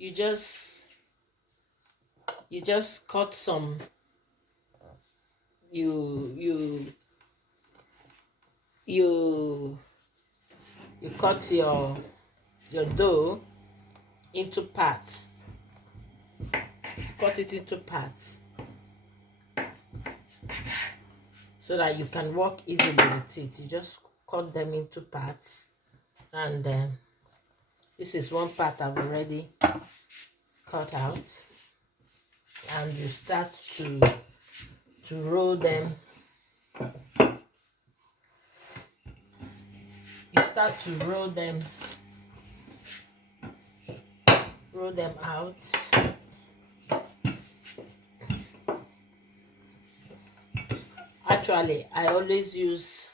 you just cut some, you you you you cut your dough into parts. Cut it into parts so that you can work easily with it. You just cut them into parts, and this is one part I've already cut out, and you start to roll them. You start to roll them out. Actually, I always use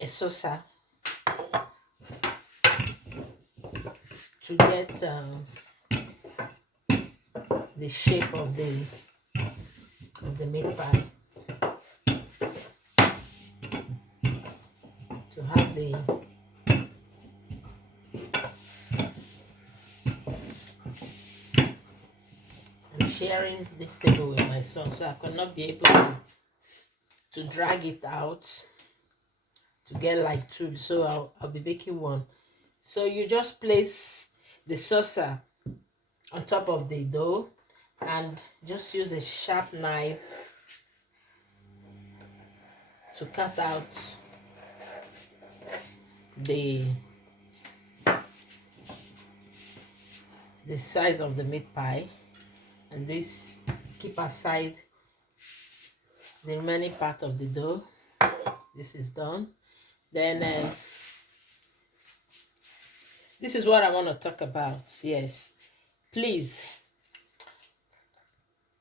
a saucer to get the shape of the meat pie, to have the I'm sharing this table with my son, so I cannot be able to drag it out to get like two, so I'll be making one. So you just place the saucer on top of the dough and just use a sharp knife to cut out the size of the meat pie, and this, keep aside the remaining part of the dough. This is done. Then this is what I want to talk about. Yes, please,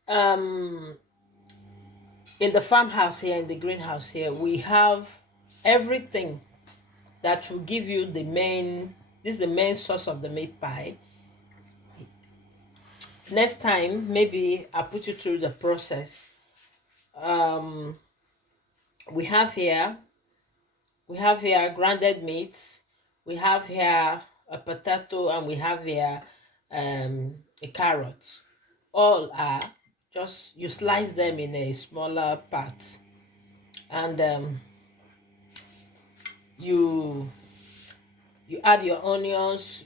in the farmhouse here, in the greenhouse here, we have everything that will give you the main, this is the main source of the meat pie. Next time, maybe I'll put you through the process. We have here grounded meats, we have here a potato, and we have here a carrot. All are just, you slice them in a smaller part, and you add your onions.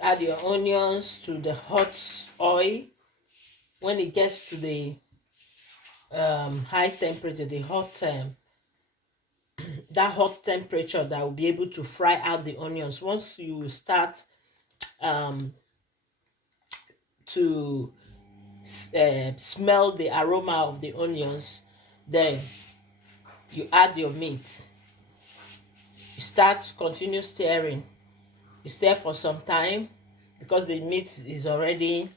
Add your onions to the hot oil. When it gets to the high temperature, the hot that hot temperature that will be able to fry out the onions. Once you start to smell the aroma of the onions, then you add your meat. You continue stirring. You stir for some time because the meat is already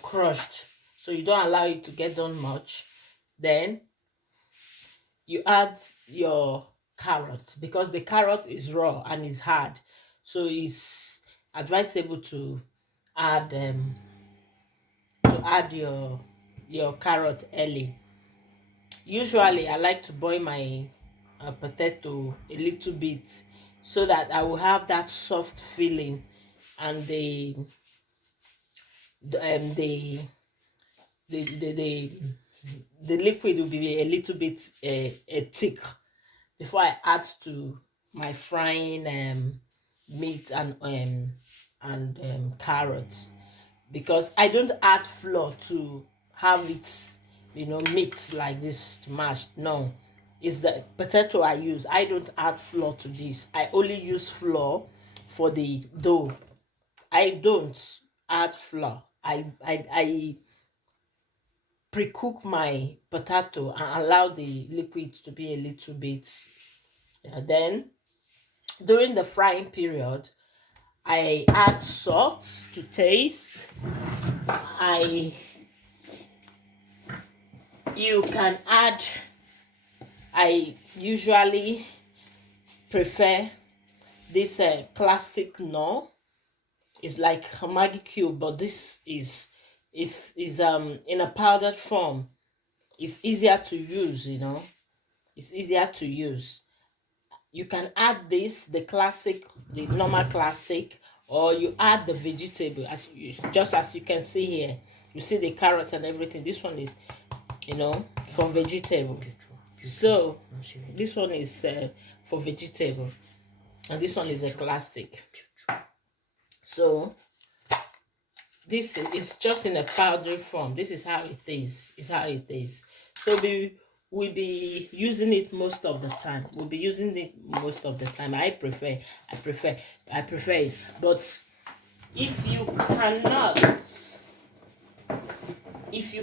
crushed, so you don't allow it to get done much. Then you add your carrot, because the carrot is raw and is hard, so it's advisable to add your carrot early. Usually I like to boil my potato a little bit, so that I will have that soft feeling, and the liquid will be a little bit thick before I add to my frying meat and carrots, because I don't add flour to have it mixed like this, mashed. No, it's the potato I use. I don't add flour to this. I only use flour for the dough. I don't add flour. I pre-cook my potato and allow the liquid to be a little bit. Then during the frying period, I add salt to taste. You can add, I usually prefer this classic Knorr. It's like a Maggi cube, but this is in a powdered form. It's easier to use, it's easier to use. You can add this, the normal classic, or you add the vegetable just as you can see here. You see the carrots and everything. This one is, for vegetable. So this one is for vegetable, and this one is a plastic. So this is just in a powdery form. This is how it is. It's how it is. So we'll be using it most of the time. We'll be using it most of the time. I prefer it. But if you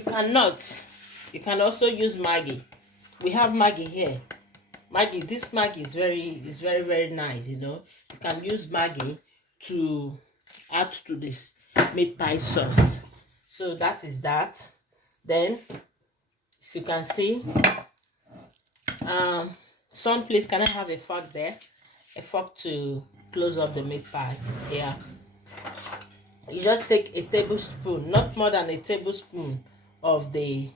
cannot, you can also use Maggi. We have Maggi here. This Maggi is very, very nice. You can use Maggi to add to this meat pie sauce. So that is that. Then, as you can see, son, please, can I have a fork there? A fork to close up the meat pie. Yeah. You just take a tablespoon, not more than a tablespoon of the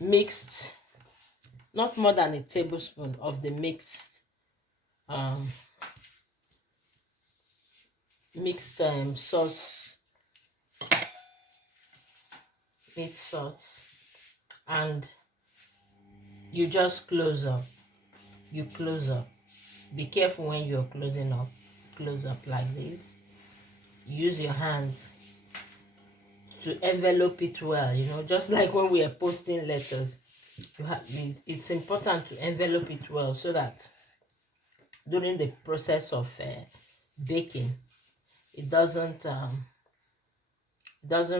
mixed, not more than a tablespoon of the mixed sauce, meat sauce, and you just close up. You close up. Be careful when you're closing up. Close up like this. Use your hands to envelope it well, just like when we are posting letters. It's important to envelope it well so that during the process of baking, it doesn't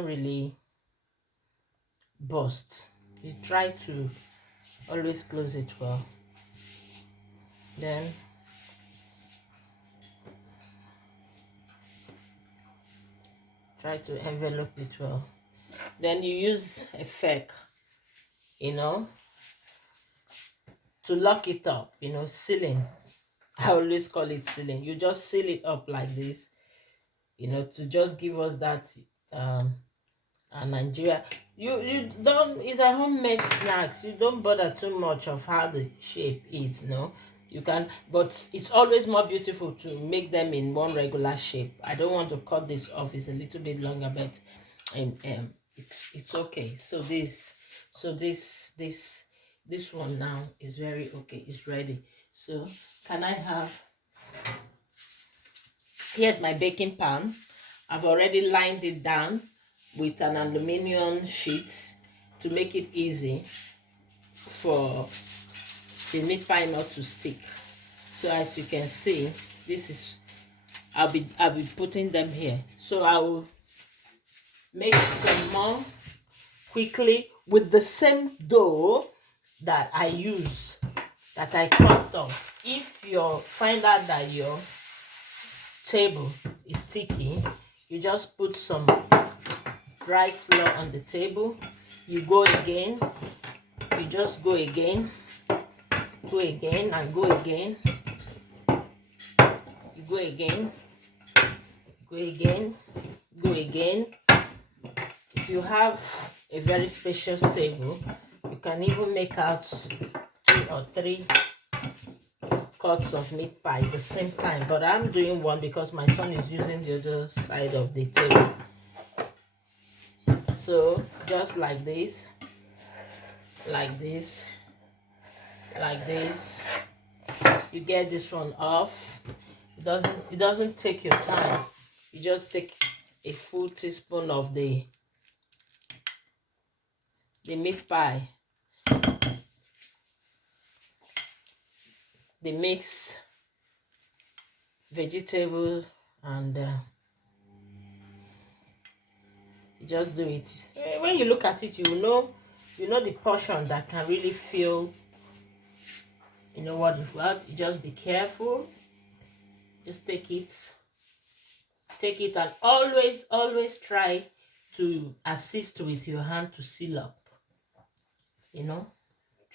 really burst. You try to always close it well. Then try to envelope it well. Then you use a fork, to lock it up, sealing. I always call it sealing. You just seal it up like this, to just give us that Nigeria. You don't, it's a homemade snacks. You don't bother too much of how the shape is, you can, but it's always more beautiful to make them in one regular shape. I don't want to cut this off. It's a little bit longer, but it's okay. So this one now is very okay. It's ready. So can I have, here's my baking pan. I've already lined it down with an aluminum sheet to make it easy for the meat pie not to stick. So as you can see, this is, I'll be putting them here. So I will make some more quickly with the same dough that I use, that I cut off. If you find out that your table is sticky, you just put some dry flour on the table. You go again. You just go again and go again. You go again, go again, go again. If you have a very spacious table, you can even make out 2 or 3 cuts of meat pie at the same time. But I'm doing one because my son is using the other side of the table. So just like this, like this, like this. You get this one off. It doesn't take your time. You just take a full teaspoon of the meat pie, the mixed vegetable, and you just do it. When you look at it, you know the portion that can really fill, what you've got. You just be careful. Just take it and always try to assist with your hand to seal up.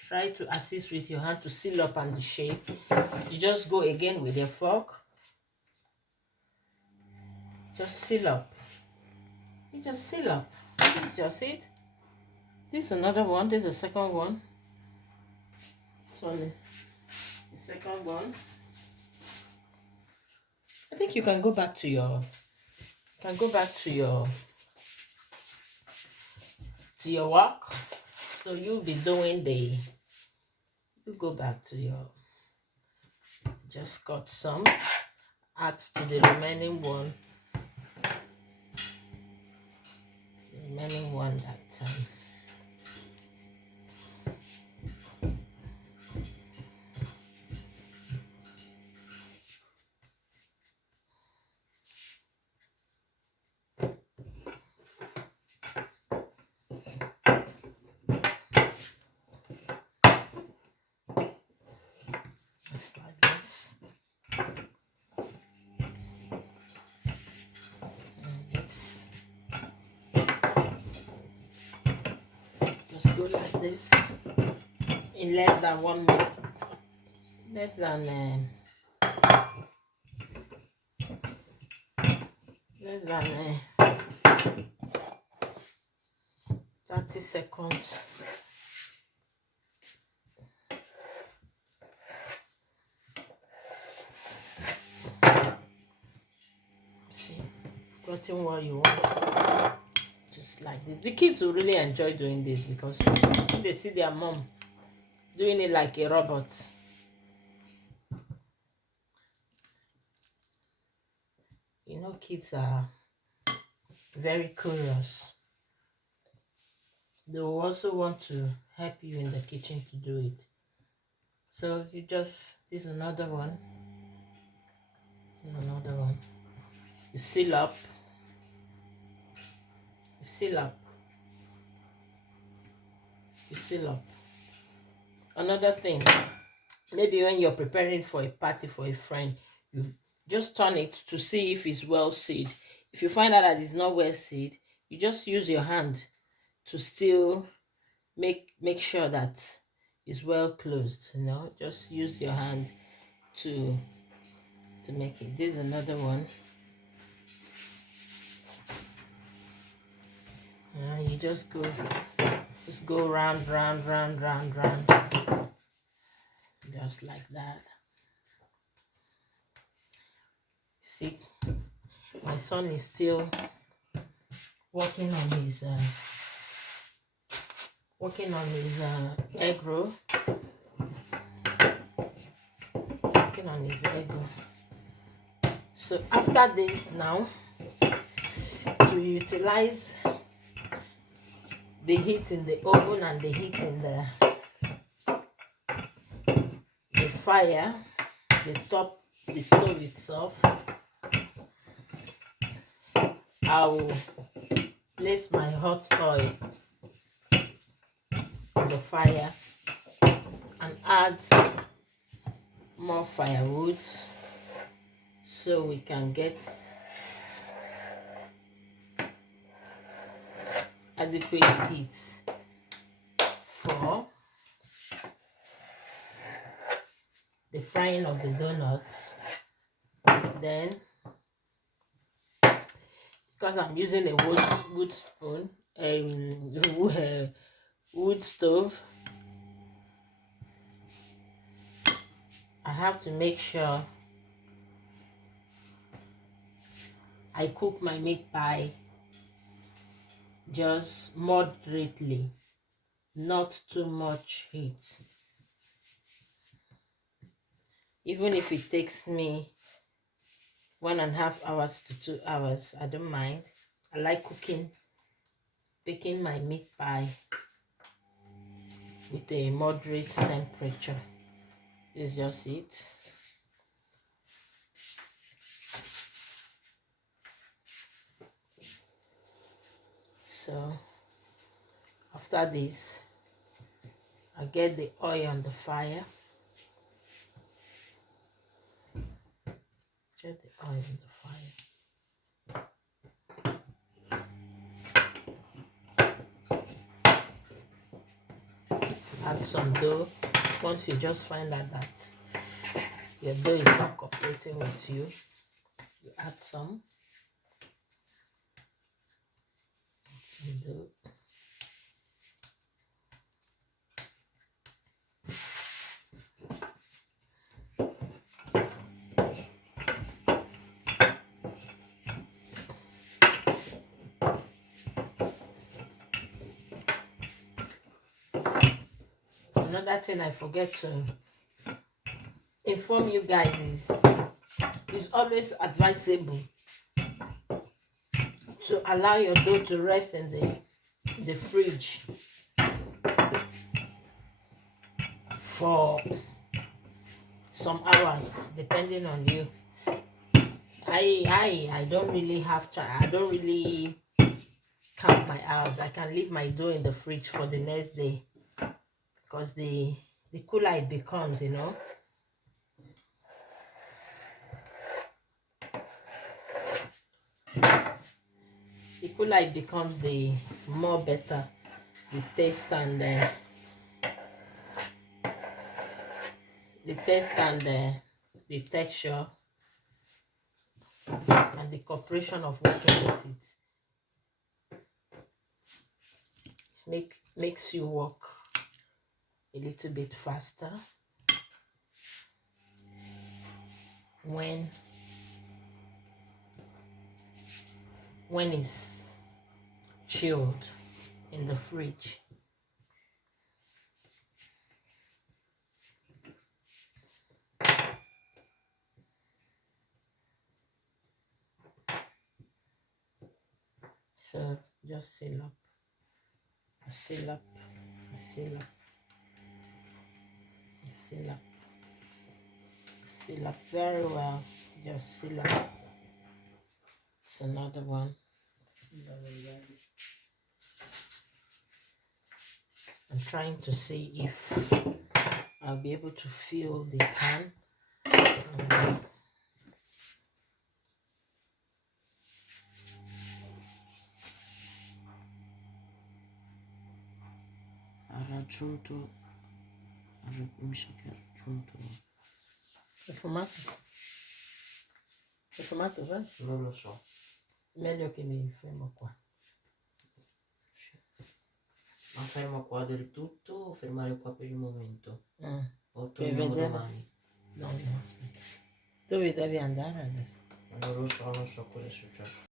Try to assist with your hand to seal up and the shape. You just go again with your fork. Just seal up. You just seal up. This is just it. This is another one. This is the second one. This one is second one. I think you can go back to your work. So you'll be doing you go back to your, just got some, add to the remaining one. That time. Just like this. And it's just go like this in less than 1 minute. Less than 30 seconds. See, you've gotten what you want. Just like this. The kids will really enjoy doing this because they see their mom doing it like a robot. You know, kids are very curious. They will also want to help you in the kitchen to do it. So you just, this is another one. This is another one. You seal up. You seal up. You seal up. Another thing, maybe when you're preparing for a party for a friend, you just turn it to see if it's well sealed. If you find out that it's not well sealed, you just use your hand to still make sure that it's well closed. You know, just use your hand to make it. This is another one. You just go round, just like that. See, my son is still working on his egg roll. Working on his egg roll. So after this now, to utilize the heat in the oven and the heat in the fire, the stove itself, I will place my hot oil on the fire and add more firewood so we can get adequate heat for the frying of the donuts. Then, because I'm using a wood spoon, wood stove, I have to make sure I cook my meat pie just moderately, not too much heat. Even if it takes me 1.5 hours to 2 hours, I don't mind. I like baking my meat pie with a moderate temperature. This is just it. So after this, I get the oil on the fire. Get the oil on the fire. Add some dough. Once you just find out that your dough is not cooperating with you, you add some dough. Another thing I forget to inform you guys is it's always advisable to allow your dough to rest in the fridge for some hours, depending on you. I don't really have to. I don't really count my hours. I can leave my dough in the fridge for the next day because the cooler it becomes, you know. The cooler it becomes, the more better the taste and the texture and the cooperation of working with it makes you work a little bit faster when it's chilled in the fridge. So just seal up, seal up, seal up, seal up, seal up very well. Just seal up. It's another one. I'm trying to see if I'll be able to fill the pan. mi sa che ha raggiunto. È fumato? È fumato, vero? Non lo so. Meglio che mi fermo qua. Ma fermo qua del tutto o fermare qua per il momento? O Per torniamo vedere. domani? No, aspetta. Dove devi andare adesso? Non lo so, non so cosa è successo.